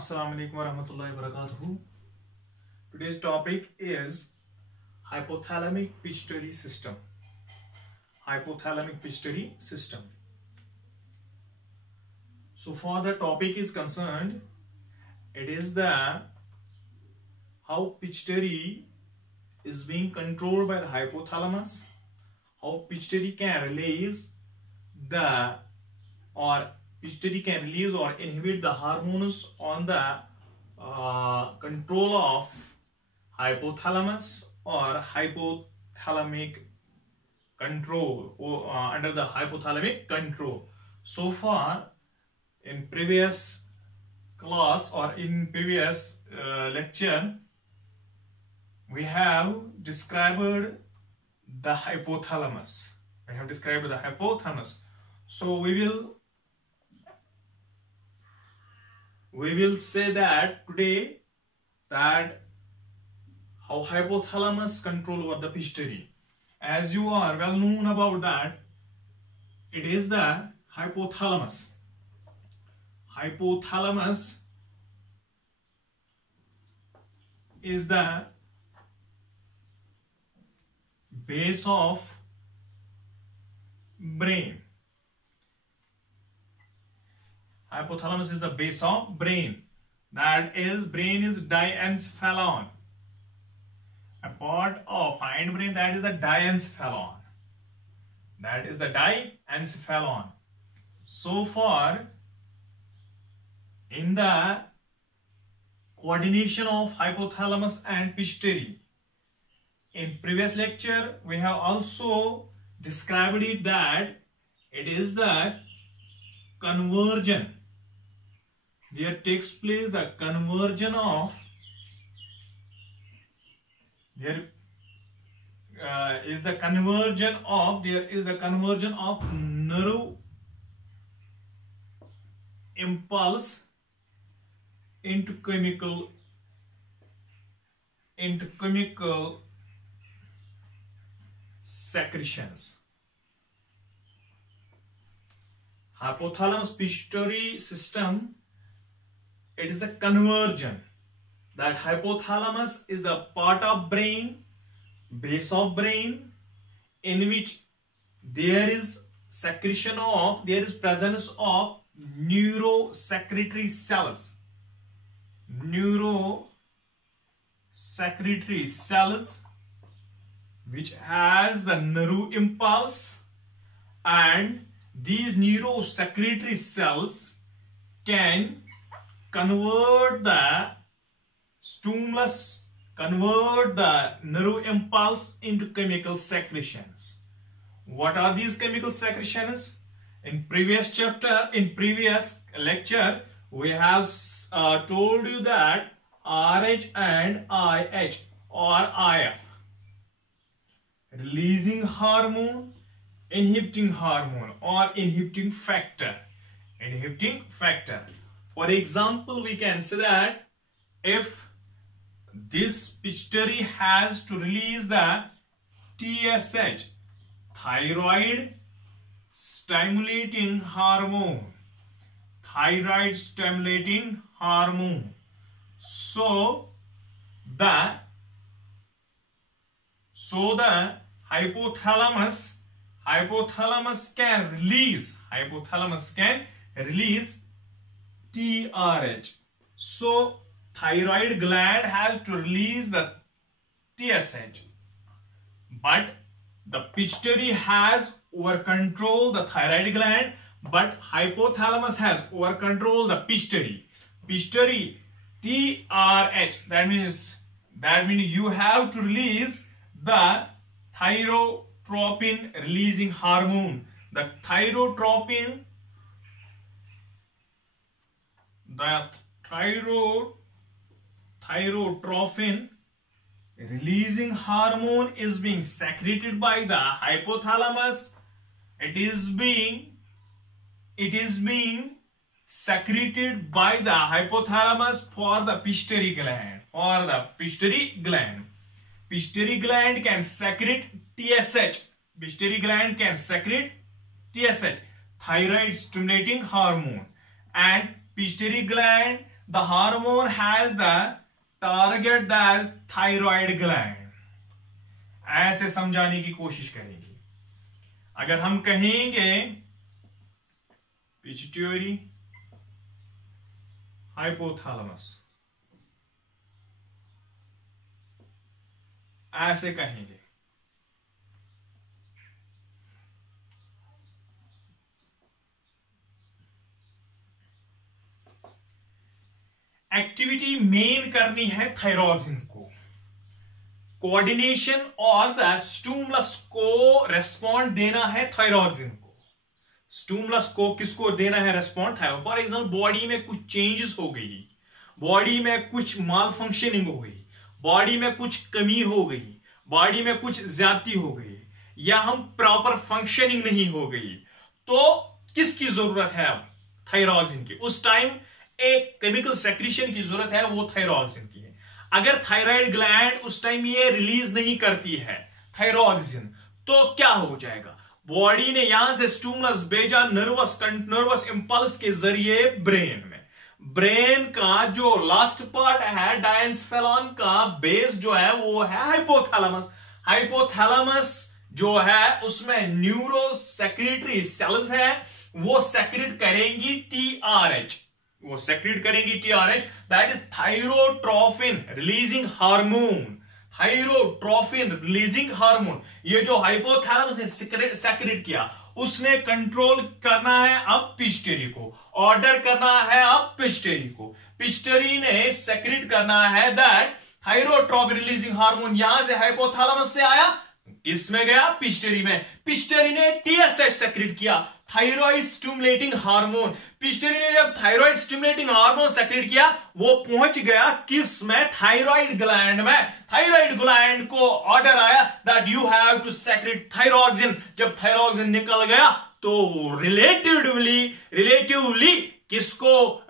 Assalamualaikum warahmatullahi wabarakatuh. Today's topic is hypothalamic-pituitary system. Hypothalamic-pituitary system. So for the topic is concerned, it is the how pituitary is being controlled by the hypothalamus, how pituitary can release or inhibit the hormones on the control of hypothalamus or hypothalamic control or under the hypothalamic control. So far in previous class or in previous lecture we have described the hypothalamus. So we will say that today that how hypothalamus control over the pituitary. As you are well known about that, it is the hypothalamus. Hypothalamus is the base of brain. Hypothalamus is the base of brain. That is, brain is diencephalon. A part of hindbrain, that is the diencephalon. That is the diencephalon. So far, in the coordination of hypothalamus and pituitary, in previous lecture we have also described it that it is the conversion. There takes place the conversion of there is the conversion of nerve impulse into chemical secretions. Hypothalamus pituitary system, it is the conversion. That hypothalamus is the part of brain, base of brain, in which there is presence of neurosecretory cells. Neurosecretory cells which has the nerve impulse, and these neurosecretory cells can convert the stimulus, convert the nerve impulse into chemical secretions. What are these chemical secretions? In previous lecture, we have told you that RH and IH or IF, releasing hormone, inhibiting hormone or inhibiting factor. For example, we can say that if this pituitary has to release the TSH, thyroid stimulating hormone, so the hypothalamus can release TRH. So thyroid gland has to release the TSH, but the pituitary has over control the thyroid gland, but hypothalamus has over control the pituitary. TRH, that means you have to release the thyrotropin releasing hormone. The thyrotropin releasing hormone is being secreted by the hypothalamus. It is being secreted by the hypothalamus for the pituitary gland. Pituitary gland can secrete TSH. Thyroid stimulating hormone, and pituitary gland the hormone has the target as thyroid gland. ऐसे समझाने की कोशिश करेंगे. अगर हम कहेंगे pituitary hypothalamus, ऐसे कहेंगे. एक्टिविटी मेन करनी है थायरॉक्सिन को, कोऑर्डिनेशन और द स्टिमुलस को रेस्पॉन्ड देना है थायरॉक्सिन को. स्टिमुलस को किसको देना है respond? Thyroxine. For example body में कुछ चेंजेस हो गई, बॉडी में कुछ माल फंक्शनिंग हो गई, बॉडी में कुछ कमी हो गई, बॉडी में कुछ ज्यादती हो गई, या हम प्रॉपर फंक्शनिंग नहीं हो गई, तो किसकी जरूरत है? अब थायरॉक्सिन की. उस टाइम एक केमिकल सेक्रेशन की जरूरत है, वो थायरॉक्सिन की है. अगर थायराइड ग्लैंड उस टाइम ये रिलीज नहीं करती है थायरॉक्सिन, तो क्या हो जाएगा? बॉडी ने यहां से स्टिमुलस भेजा नर्वस इंपल्स के जरिए ब्रेन में. ब्रेन का जो लास्ट पार्ट है डायंसेफेलॉन का बेस जो है वो है हाइपोथैलेमस. हाइपोथैलेमस जो है उसमें न्यूरो सेक्रेटरी सेल्स है, वो सेक्रेट करेंगी टीआरएच, वो सेक्रेट करेंगी TRH, that is thyrotropin releasing hormone. Thyrotropin releasing hormone ये जो हाइपोथैलेमस ने सेक्रेट किया, उसने कंट्रोल करना है अब पिट्यूटरी को, ऑर्डर करना है अब पिट्यूटरी को. पिट्यूटरी ने सेक्रेट करना है दैट थायरोट्रोपिन रिलीजिंग हार्मोन. यहां से हाइपोथैलेमस से आया, किसमें गया? पिट्यूटरी में. पिट्यूटरी ने टीएसएच सेक्रेट किया, थायराइड स्टिमुलेटिंग हार्मोन. पिट्यूटरी ने जब थायराइड स्टिमुलेटिंग हार्मोन सेक्रेट किया, वो पहुंच गया किस में? थायराइड ग्लैंड में. थायराइड ग्लैंड को ऑर्डर आया that you have to secrete thyroxine. जब थायरॉक्सिन निकल गया तो रिलेटिवली किसको?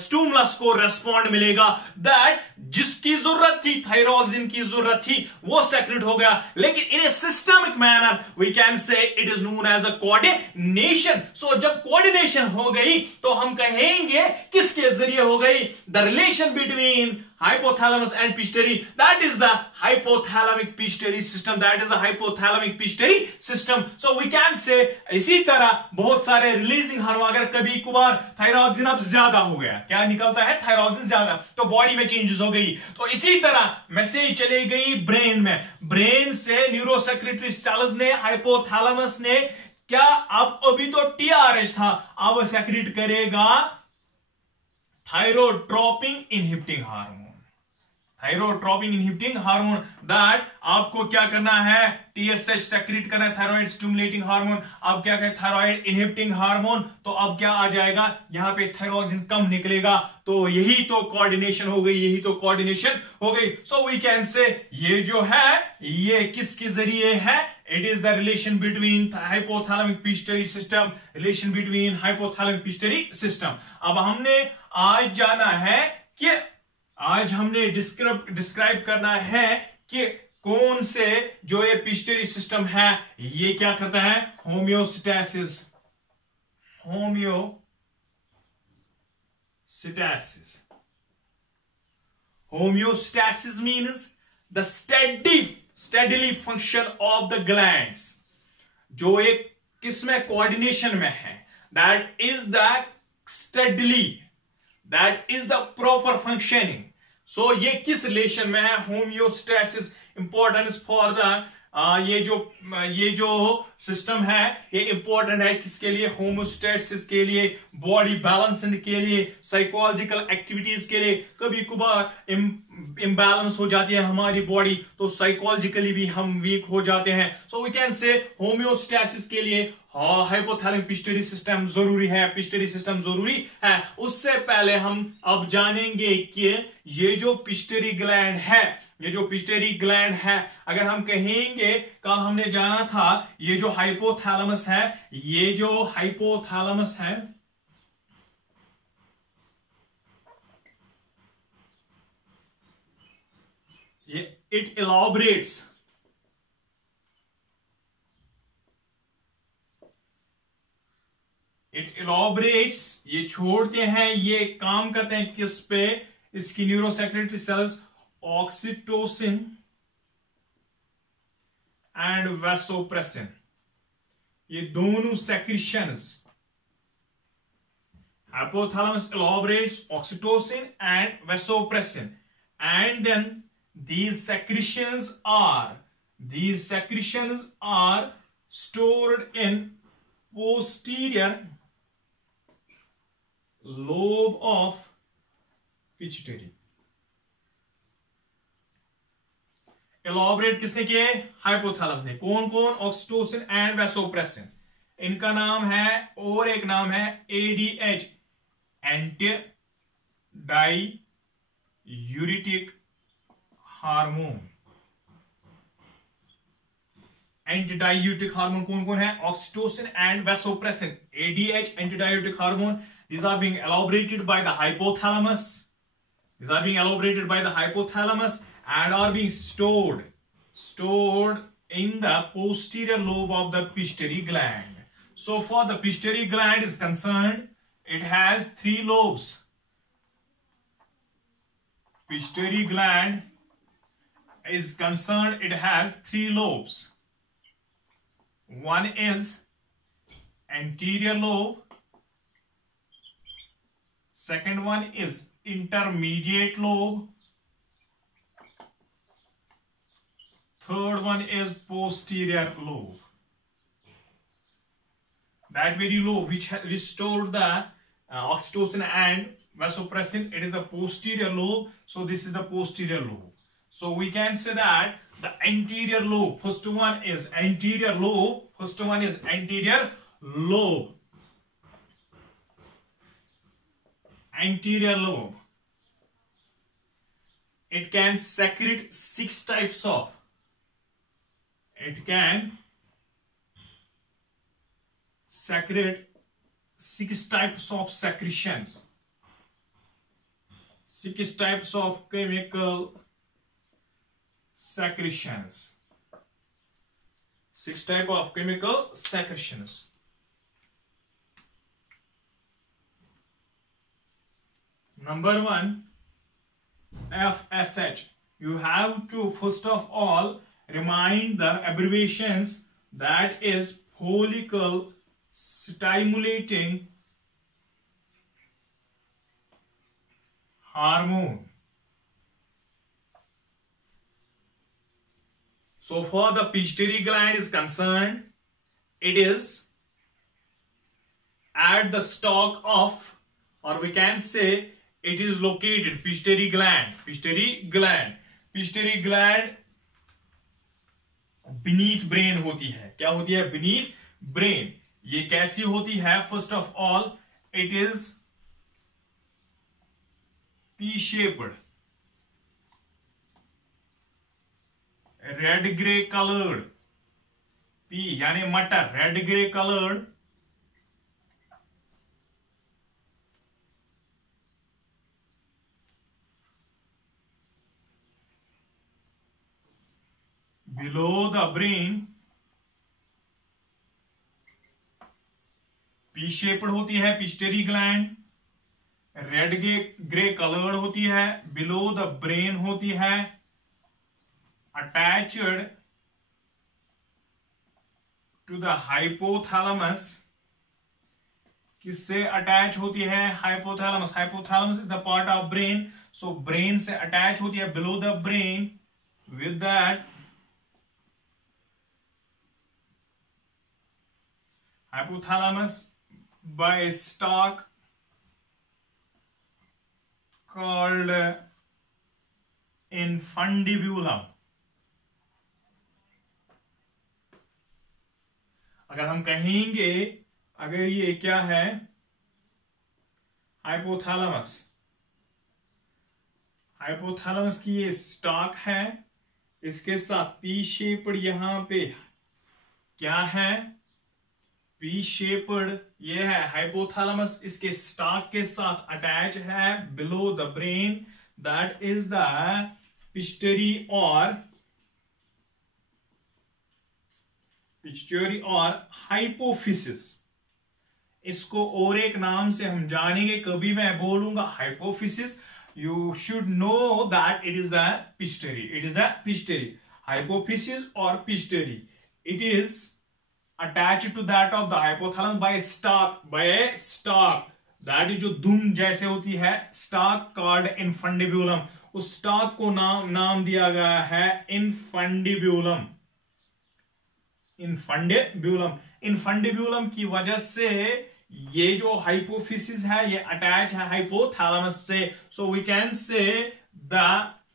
स्टिमुलस को रेस्पॉन्ड मिलेगा, दैट जिसकी जरूरत थी, थायरॉक्सिन की जरूरत थी, वो सेक्रेट हो गया. लेकिन in a systemic manner we can say it is known as a coordination. So जब कोऑर्डिनेशन हो गई तो हम कहेंगे किसके जरिए हो गई? The relation between hypothalamus and pituitary, that is the hypothalamic-pituitary system, that is the hypothalamic-pituitary system. So we can say इसी तरह बहुत सारे रिलीजिंग हार्मोन, अगर कभी कभार थायरॉक्सिन अब ज्यादा हो गया, क्या निकलता है? थायरॉक्सिन ज्यादा, तो बॉडी में चेंजेस हो गई. तो इसी तरह मैसेज चले गई ब्रेन में, ब्रेन से न्यूरो सेक्रेटरी सेल्स ने, हाइपोथैलेमस ने क्या, अब अभी तो टीआरएच था, अब सेक्रेट करेगा thyrotropin inhibiting hormone. Thyrotropin inhibiting hormone, that आपको क्या करना है? टीएसएच सेक्रेट करना है, थायराइड स्टिमुलेटिंग हार्मोन. अब क्या कहे? Thyroid inhibiting hormone. तो अब क्या आ जाएगा? यहां पे थायरॉक्सिन कम निकलेगा. तो यही तो कोऑर्डिनेशन हो गई, यही तो कोऑर्डिनेशन हो गई. सो वी कैन से ये जो है ये किसके जरिए है? It is the relation between hypothalamic-pituitary system, relation between hypothalamic-pituitary system. अब हमने आज जाना है कि आज हमने डिस्क्राइब करना है कि कौन से जो ये पिट्यूटरी सिस्टम है ये क्या करता है? Homeostasis. Homeostasis means the steadily function of the glands. जो एक किसमें? कोऑर्डिनेशन में है. That is the steadily, that is the proper functioning. So ये किस रिलेशन में है? होम्योस्टैसिस. इंपॉर्टेंस फॉर द ये जो सिस्टम है ये इंपॉर्टेंट है किसके लिए? होमोस्टैसिस के लिए, बॉडी बैलेंस के लिए, साइकोलॉजिकल एक्टिविटीज के लिए. कभी कभार इम्बैलेंस हो जाती है हमारी बॉडी, तो साइकोलॉजिकली भी हम वीक हो जाते हैं. So we can say homeostasis के लिए हाइपोथैलेमिक पिट्यूटरी सिस्टम जरूरी है, पिट्यूटरी सिस्टम जरूरी है. उससे पहले हम अब जानेंगे कि ये जो पिट्यूटरी ग्लैंड है, ये जो पिट्यूटरी ग्लैंड है, अगर हम कहेंगे कल हमने जाना था, ये जो हाइपोथैलेमस है, ये जो हाइपोथैलेमस है, ये इट इलॉबरेट्स इट इलॉबरेट्स, ये छोड़ते हैं, ये काम करते हैं किस पे, इसकी neurosecretory cells oxytocin and vasopressin, ये दोनों secretions, hypothalamus elaborates oxytocin and vasopressin, and then these secretions are stored in posterior lobe of pituitary. elaborate किसने किए? हाइपोथैलमस ने. कौन कौन? Oxytocin and vasopressin. इनका नाम है, और एक नाम है ADH, anti diuretic hormone. Anti diuretic hormone कौन कौन है? Oxytocin and vasopressin. ADH, anti diuretic hormone, these are being elaborated by the hypothalamus. These are being elaborated by the hypothalamus and are being stored in the posterior lobe of the pituitary gland. So for the pituitary gland is concerned, it has 3 lobes. Pituitary gland is concerned, it has 3 lobes. One is anterior lobe, second one is intermediate lobe, third one is posterior lobe. That very lobe which stored the oxytocin and vasopressin, it is the posterior lobe. So this is the posterior lobe. So we can say that the anterior lobe, first one is anterior lobe. First one is anterior lobe. Anterior lobe. It can secrete 6 types of. It can secrete 6 types of secretions. 6 types of chemical secretions. 6 types of chemical secretions. Number 1, FSH. You have to first of all remind the abbreviations. That is follicle stimulating hormone. So for the pituitary gland is concerned, it is at the stalk of, or we can say it is located, pituitary gland. Pituitary gland beneath brain होती है. क्या होती है? Beneath brain. ये कैसी होती है? First of all, it is P-shaped, red grey colored. P यानी मटर, red grey colored. Below the brain, P-shaped होती है pituitary gland, red grey coloured होती है, बिलो द ब्रेन होती है, अटैच्ड टू द हाइपोथैलेमस. किससे अटैच होती है? Hypothalamus. Hypothalamus is the part of brain, so brain से अटैच होती है, below the brain. With that hypothalamus by a stalk called infundibulum. अगर हम कहेंगे, अगर ये क्या है? हाइपोथैलेमस. हाइपोथैलेमस की ये स्टॉक है, इसके साथ पी शेप्ड यहां पे क्या है? पी शेप्ड ये है हाइपोथैलेमस, इसके स्टॉक के साथ अटैच है below the brain. That is the pituitary और हाइपोफिसिस. इसको और एक नाम से हम जानेंगे. कभी मैं बोलूंगा hypophysis, you should know that it is the pituitary. It is the pituitary. Hypophysis or pituitary. It is attached to that of the hypothalamus by a stalk. By a stalk. That is जो दुम जैसे होती है, stalk called infundibulum. उस stalk को नाम दिया गया है infundibulum. Infundibulum. Infundibulum की वजह से ये जो हाइपोफिसिस है ये अटैच है हाइपोथैलेमस से. So we can say the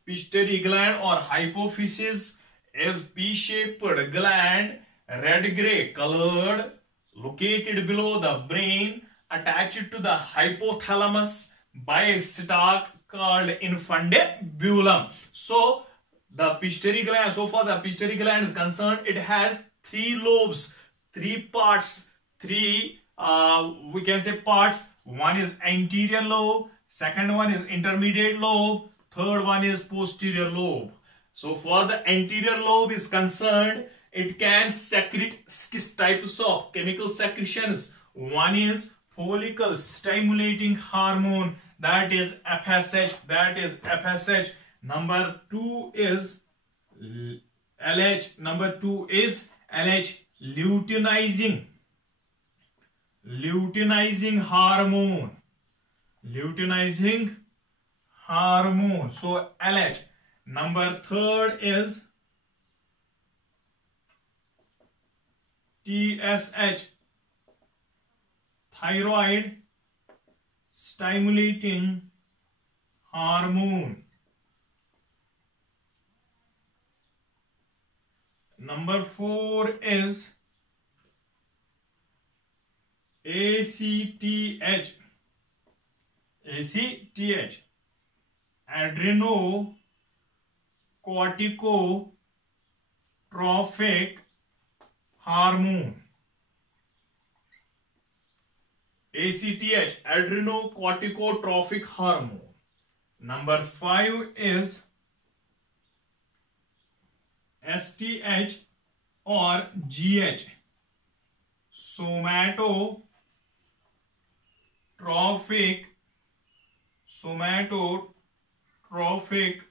pituitary gland और hypophysis is pea shaped gland, red grey coloured, located below the brain, attached to the hypothalamus by a stalk called infundibulum. So the pituitary gland, so far the pituitary gland is concerned, it has 3 lobes, 3 parts, 3 we can say parts. One is anterior lobe, second one is intermediate lobe, third one is posterior lobe. So for the anterior lobe is concerned, it can secrete 6 types of chemical secretions. One is follicle stimulating hormone, that is FSH, that is FSH. Number 2 is LH, number 2 is LH, luteinizing hormone, luteinizing hormone, so LH. Number 3rd is TSH, thyroid stimulating hormone. Number 4 is ACTH, adrenocorticotropic hormone. ACTH, adrenocorticotropic hormone. Number 5 is STH or GH, somatotropic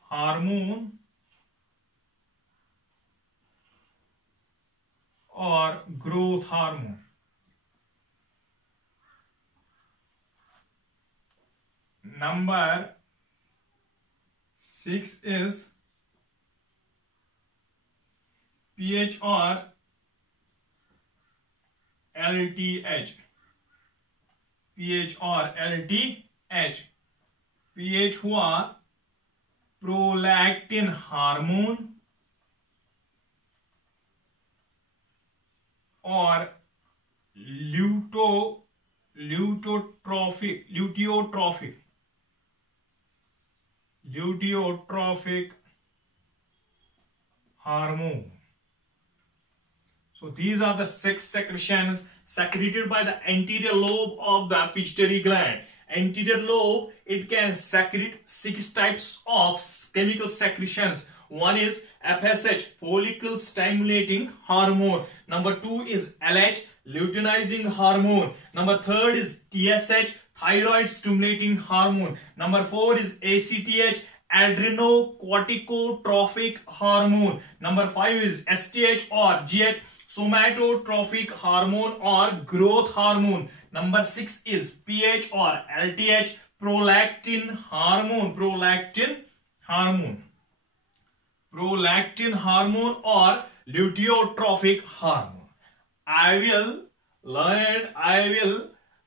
hormone or growth hormone. Number 6 is PH or LTH. PH or LTH. PH हुआ prolactin hormone और luteotropic hormone. So these are the 6 secretions secreted by the anterior lobe of the pituitary gland. Anterior lobe, it can secrete 6 types of chemical secretions. One is FSH, follicle stimulating hormone. Number 2 is LH, luteinizing hormone. Number 3rd is TSH, thyroid stimulating hormone. Number 4 is ACTH, adrenocorticotropic hormone. Number 5 is STH or GH, somatotropic hormone or growth hormone. Number 6 is PH or LTH, prolactin hormone. Prolactin hormone or luteotropic hormone. I will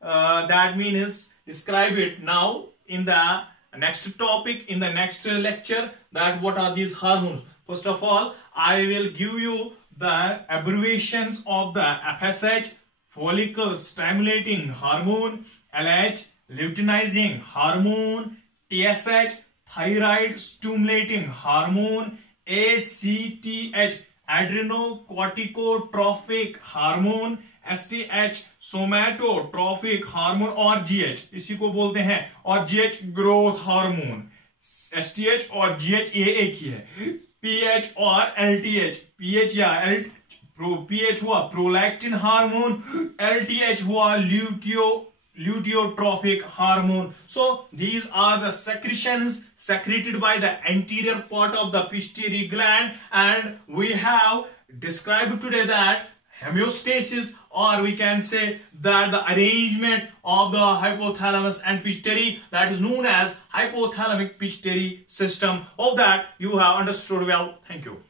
that means describe it now in the next topic, in the next lecture, that what are these hormones. First of all, I will give you the abbreviations of the FSH, follicle stimulating hormone, LH, luteinizing hormone, TSH, thyroid stimulating hormone, ACTH, adrenocorticotropic hormone, STH, somatotropic hormone और GH, इसी को बोलते हैं, और GH growth hormone. STH और GH ये एक ही है. PH और LTH, PH या पीएच हुआ प्रोलैक्टिन हार्मोन, एलटीएच हुआ luteotrophic hormone. So these are the secretions secreted by the anterior part of the pituitary gland, and we have described today that homeostasis, or we can say that the arrangement of the hypothalamus and pituitary, that is known as hypothalamic pituitary system. Hope that you have understood well. Thank you.